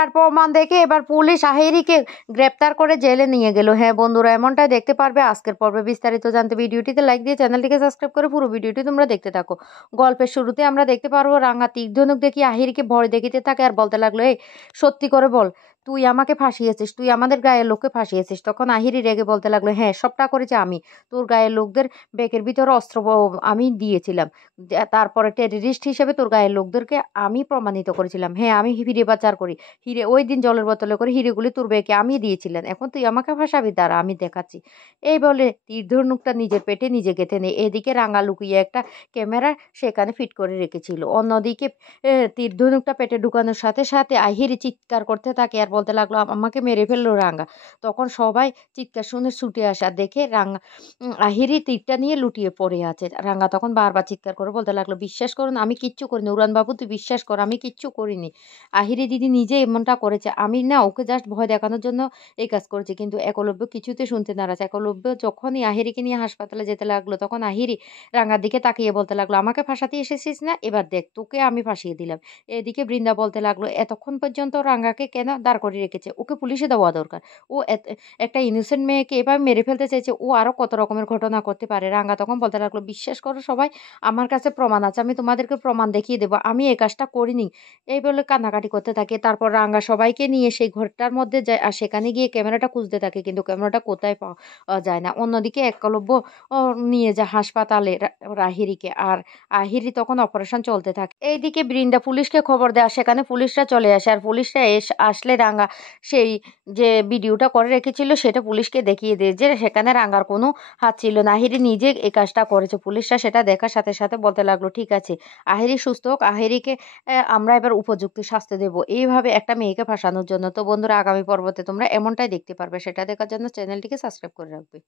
আর প্রমাণ দেখে এবার পুলিশ আহিরিকে গ্রেপ্তার করে জেলে নিয়ে গেল। হ্যাঁ বন্ধুরা, এমনটাই দেখতে পারবে আজকের পর্বে। বিস্তারিত জানতে ভিডিওটিতে লাইক দিয়ে চ্যানেলটিকে সাবস্ক্রাইব করে পুরো ভিডিওটি তোমরা দেখতে থাকো। গল্পের শুরুতে আমরা দেখতে পারবো রাঙা তীর ধনুক দেখি আহিরিকে ভয় দেখিতে থাকে আর বলতে লাগলো, এই সত্যি করে বল, তুই আমাকে ফাঁসিয়েছিস, তুই আমাদের গায়ের লোককে ফাঁসিয়েছিস। তখন আহিরি রেগে বলতে লাগলো, হ্যাঁ সবটা করেছে আমি, তোর গায়ের লোকদের ব্যাগের ভিতরে অস্ত্র আমি দিয়েছিলাম, তারপরে টেররিস্ট হিসেবে তোর গায়ের লোকদেরকে আমি প্রমাণিত করেছিলাম। হ্যাঁ আমি হিরে পাচার করি, হিরে ওই দিন জলের বোতলে করে হিরেগুলি তোর ব্যাগে আমি দিয়েছিলেন, এখন তুই আমাকে ফাঁসাবি, দাঁড়া আমি দেখাচ্ছি। এই বলে তীর ধনুকটা নিজের পেটে নিজে গেঁথে নেয়। এদিকে রাঙা লুকিয়ে একটা ক্যামেরা সেখানে ফিট করে রেখেছিল। অন্যদিকে তীর ধনুকটা পেটে ঢুকানোর সাথে সাথে আহিরি চিৎকার করতে থাকে আর বলতে লাগলো, আমাকে মেরে ফেললো রাঙা। তখন সবাই চিৎকার শুনে ছুটে আসা দেখে রাঙা আহিরি তীরটা নিয়ে লুটিয়ে পড়ে আছে। রাঙা তখন বারবার চিৎকার করে বলতে লাগলো, বিশ্বাস করুন আমি কিচ্ছু করিনি, উড়ান বাবু তুই বিশ্বাস কর আমি কিচ্ছু করিনি, আহিরি দিদি নিজে এমনটা করেছে, আমি না ওকে জাস্ট ভয় দেখানোর জন্য এই কাজ করেছি। কিন্তু একলব্য কিছুতে শুনতে নারাজ। একলব্য যখনই আহিরিকে নিয়ে হাসপাতালে যেতে লাগলো তখন আহিরি রাঙার দিকে তাকিয়ে বলতে লাগলো, আমাকে ফাঁসাতে এসেছিস না, এবার দেখ তোকে আমি ফাঁসিয়ে দিলাম। এদিকে বৃন্দা বলতে লাগলো, এতক্ষণ পর্যন্ত রাঙাকে কেন দাঁড় করিয়ে রেখেছে, ওকে পুলিশে দেওয়া দরকার, ও একটা ইনোসেন্ট মেয়েকে এভাবে মেরে ফেলতে চাইছে, ও আরো কত রকমের ঘটনা করতে পারে। রাঙা তখন বলতে লাগলো, বিশ্বাস করো সবাই, আমার কাছে প্রমাণ আছে, আমি তোমাদেরকে প্রমাণ দেখিয়ে দেবো, আমি এই কাজটা করিনি। এই বলে কান্নাকাটি করতে থাকে। তারপর রাঙা সবাইকে নিয়ে সেই ঘরটার মধ্যে যায় আর সেখানে গিয়ে ক্যামেরাটা খুঁজতে থাকে, কিন্তু ক্যামেরাটা কোথায় পাওয়া যায় না। অন্যদিকে একলব্য নিয়ে যায় হাসপাতালে আহিরিকে, আর আহিরি তখন অপারেশন চলতে থাকে। এইদিকে বৃন্দা পুলিশকে খবর দেয়, সেখানে পুলিশরা চলে আসে। আর পুলিশরা আসলে রাঙা সেই যে ভিডিওটা করে রেখেছিল সেটা পুলিশকে দেখিয়ে দেয় যে সেখানে রাঙার কোনো হাত ছিল না, আহিরি নিজে এই কাজটা করেছে। পুলিশরা সেটা দেখার সাথে সাথে বলতে লাগলো, ঠিক আছে আহিরি সুস্থ হোক, আহিরিকে আমরা এবার উপযুক্ত শাস্তি দেব এইভাবে একটা মেয়েকে ফাঁসানোর জন্য। তো বন্ধুরা, আগামী পর্বতে তোমরা এমনটাই দেখতে পারবে, সেটা দেখার জন্য চ্যানেলটিকে সাবস্ক্রাইব করে রাখবে।